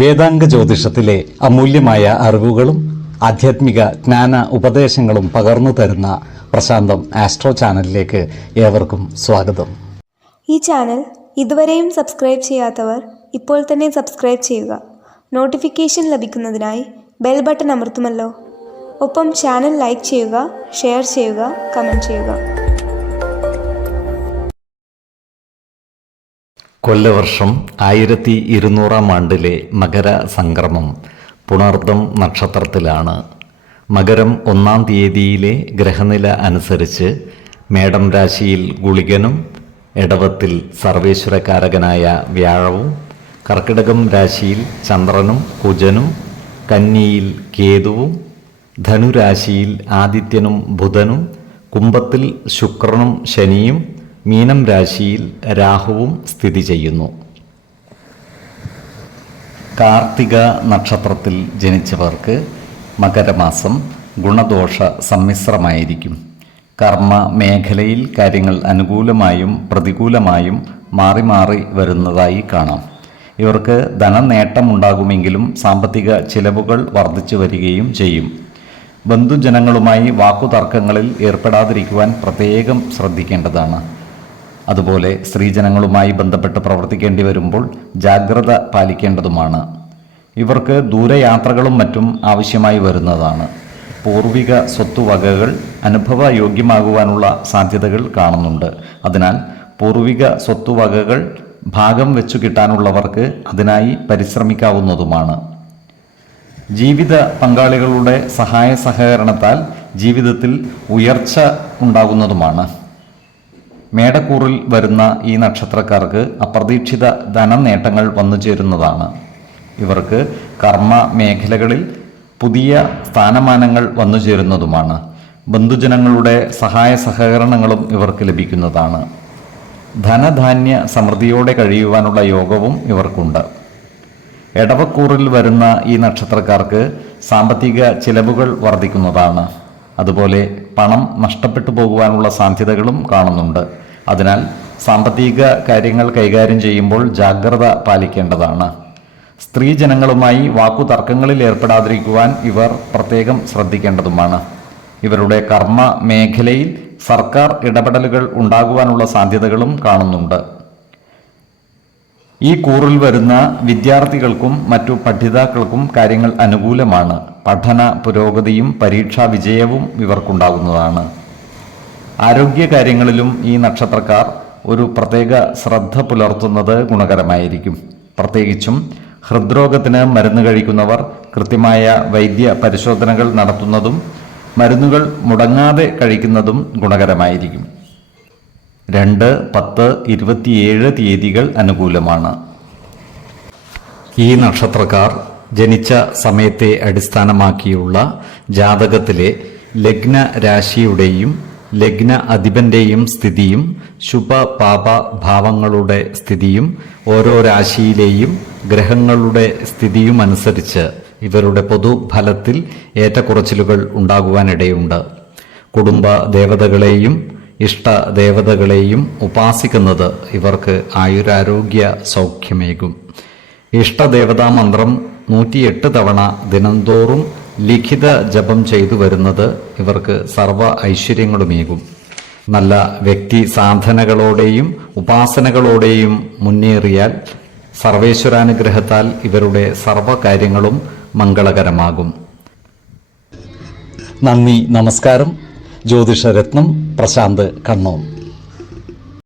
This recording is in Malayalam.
വേദാംഗ ജ്യോതിഷത്തിലെ അമൂല്യമായ അറിവുകളും ആധ്യാത്മിക ജ്ഞാന ഉപദേശങ്ങളും പകർന്നു തരുന്ന പ്രശാന്തം ആസ്ട്രോ ചാനലിലേക്ക് ഏവർക്കും സ്വാഗതം. ഈ ചാനൽ ഇതുവരെയും സബ്സ്ക്രൈബ് ചെയ്യാത്തവർ ഇപ്പോൾ തന്നെ സബ്സ്ക്രൈബ് ചെയ്യുക. നോട്ടിഫിക്കേഷൻ ലഭിക്കുന്നതിനായി ബെൽ ബട്ടൺ അമർത്തുമല്ലോ. ഒപ്പം ചാനൽ ലൈക്ക് ചെയ്യുക, ഷെയർ ചെയ്യുക, കമൻറ്റ് ചെയ്യുക. കൊല്ലവർഷം 1200 ആണ്ടിലെ മകര സംക്രമം പുണർദം നക്ഷത്രത്തിലാണ്. മകരം 1-ാം തീയതിയിലെ ഗ്രഹനില അനുസരിച്ച് മേടം രാശിയിൽ ഗുളികനും, എടവത്തിൽ സർവേശ്വരകാരകനായ വ്യാഴവും, കർക്കിടകം രാശിയിൽ ചന്ദ്രനും കുജനും, കന്നിയിൽ കേതുവും, ധനുരാശിയിൽ ആദിത്യനും ബുധനും, കുംഭത്തിൽ ശുക്രനും ശനിയും, മീനം രാശിയിൽ രാഹുവും സ്ഥിതി ചെയ്യുന്നു. കാർത്തിക നക്ഷത്രത്തിൽ ജനിച്ചവർക്ക് മകരമാസം ഗുണദോഷ സമ്മിശ്രമായിരിക്കും. കർമ്മ മേഖലയിൽ കാര്യങ്ങൾ അനുകൂലമായും പ്രതികൂലമായും മാറി മാറി വരുന്നതായി കാണാം. ഇവർക്ക് ധനനേട്ടമുണ്ടാകുമെങ്കിലും സാമ്പത്തിക ചിലവുകൾ വർദ്ധിച്ചു വരികയും ചെയ്യും. ബന്ധുജനങ്ങളുമായി വാക്കുതർക്കങ്ങളിൽ ഏർപ്പെടാതിരിക്കുവാൻ പ്രത്യേകം ശ്രദ്ധിക്കേണ്ടതാണ്. അതുപോലെ സ്ത്രീജനങ്ങളുമായി ബന്ധപ്പെട്ട് പ്രവർത്തിക്കേണ്ടി വരുമ്പോൾ ജാഗ്രത പാലിക്കേണ്ടതുമാണ്. ഇവർക്ക് ദൂരയാത്രകളും മറ്റും ആവശ്യമായി വരുന്നതാണ്. പൂർവിക സ്വത്തുവകകൾ അനുഭവയോഗ്യമാകുവാനുള്ള സാധ്യതകൾ കാണുന്നുണ്ട്. അതിനാൽ പൂർവിക സ്വത്തുവകകൾ ഭാഗം വെച്ചു കിട്ടാനുള്ളവർക്ക് അതിനായി പരിശ്രമിക്കാവുന്നതുമാണ്. ജീവിത പങ്കാളികളുടെ സഹായ സഹകരണത്താൽ ജീവിതത്തിൽ ഉയർച്ച ഉണ്ടാകുന്നതുമാണ്. മേടക്കൂറിൽ വരുന്ന ഈ നക്ഷത്രക്കാർക്ക് അപ്രതീക്ഷിത ധനനേട്ടങ്ങൾ വന്നു ചേരുന്നതാണ്. ഇവർക്ക് കർമ്മ മേഖലകളിൽ പുതിയ സ്ഥാനമാനങ്ങൾ വന്നു ചേരുന്നതുമാണ്. ബന്ധുജനങ്ങളുടെ സഹായ സഹകരണങ്ങളും ഇവർക്ക് ലഭിക്കുന്നതാണ്. ധനധാന്യ സമൃദ്ധിയോടെ കഴിയുവാനുള്ള യോഗവും ഇവർക്കുണ്ട്. എടവക്കൂറിൽ വരുന്ന ഈ നക്ഷത്രക്കാർക്ക് സാമ്പത്തിക ചിലവുകൾ വർദ്ധിക്കുന്നതാണ്. അതുപോലെ പണം നഷ്ടപ്പെട്ടു പോകുവാനുള്ള സാധ്യതകളും കാണുന്നുണ്ട്. അതിനാൽ സാമ്പത്തിക കാര്യങ്ങൾ കൈകാര്യം ചെയ്യുമ്പോൾ ജാഗ്രത പാലിക്കേണ്ടതാണ്. സ്ത്രീജനങ്ങളുമായി വാക്കുതർക്കങ്ങളിൽ ഏർപ്പെടാതിരിക്കുവാൻ ഇവർ പ്രത്യേകം ശ്രദ്ധിക്കേണ്ടതുമാണ്. ഇവരുടെ കർമ്മ മേഖലയിൽ സർക്കാർ ഇടപെടലുകൾ ഉണ്ടാകുവാനുള്ള സാധ്യതകളും കാണുന്നുണ്ട്. ഈ കൂറിൽ വരുന്ന വിദ്യാർത്ഥികൾക്കും മറ്റു പഠിതാക്കൾക്കും കാര്യങ്ങൾ അനുകൂലമാണ്. പഠന പുരോഗതിയും പരീക്ഷാ വിജയവും ഇവർക്കുണ്ടാകുന്നതാണ്. ആരോഗ്യകാര്യങ്ങളിലും ഈ നക്ഷത്രക്കാർ ഒരു പ്രത്യേക ശ്രദ്ധ പുലർത്തുന്നത് ഗുണകരമായിരിക്കും. പ്രത്യേകിച്ചും ഹൃദ്രോഗത്തിന് മരുന്ന് കഴിക്കുന്നവർ കൃത്യമായ വൈദ്യ പരിശോധനകൾ നടത്തുന്നതും മരുന്നുകൾ മുടങ്ങാതെ കഴിക്കുന്നതും ഗുണകരമായിരിക്കും. 2, 10, 27 തീയതികൾ അനുകൂലമാണ്. ഈ നക്ഷത്രക്കാർ ജനിച്ച സമയത്തെ അടിസ്ഥാനമാക്കിയുള്ള ജാതകത്തിലെ ലഗ്ന രാശിയുടെയും ലഗ്ന അധിപന്റെയും സ്ഥിതിയും ശുഭ പാപ ഭാവങ്ങളുടെ സ്ഥിതിയും ഓരോ രാശിയിലെയും ഗ്രഹങ്ങളുടെ സ്ഥിതിയും അനുസരിച്ച് ഇവരുടെ പൊതുഫലത്തിൽ ഏറ്റക്കുറച്ചിലുകൾ ഉണ്ടാകുവാനിടയുണ്ട്. കുടുംബ ദേവതകളെയും ഇഷ്ട ദേവതകളെയും ഉപാസിക്കുന്നത് ഇവർക്ക് ആയുരാരോഗ്യ സൗഖ്യമേകും. ഇഷ്ടദേവതാ മന്ത്രം 108 തവണ ദിനംതോറും ലിഖിത ജപം ചെയ്തു വരുന്നത് ഇവർക്ക് സർവ ഐശ്വര്യങ്ങളുമേകും. നല്ല വ്യക്തി സാധനകളോടെയും ഉപാസനകളോടെയും മുന്നേറിയാൽ സർവേശ്വരാനുഗ്രഹത്താൽ ഇവരുടെ സർവകാര്യങ്ങളും മംഗളകരമാകും. നന്ദി, നമസ്കാരം. ജ്യോതിഷരത്നം പ്രശാന്ത് കണ്ണോം.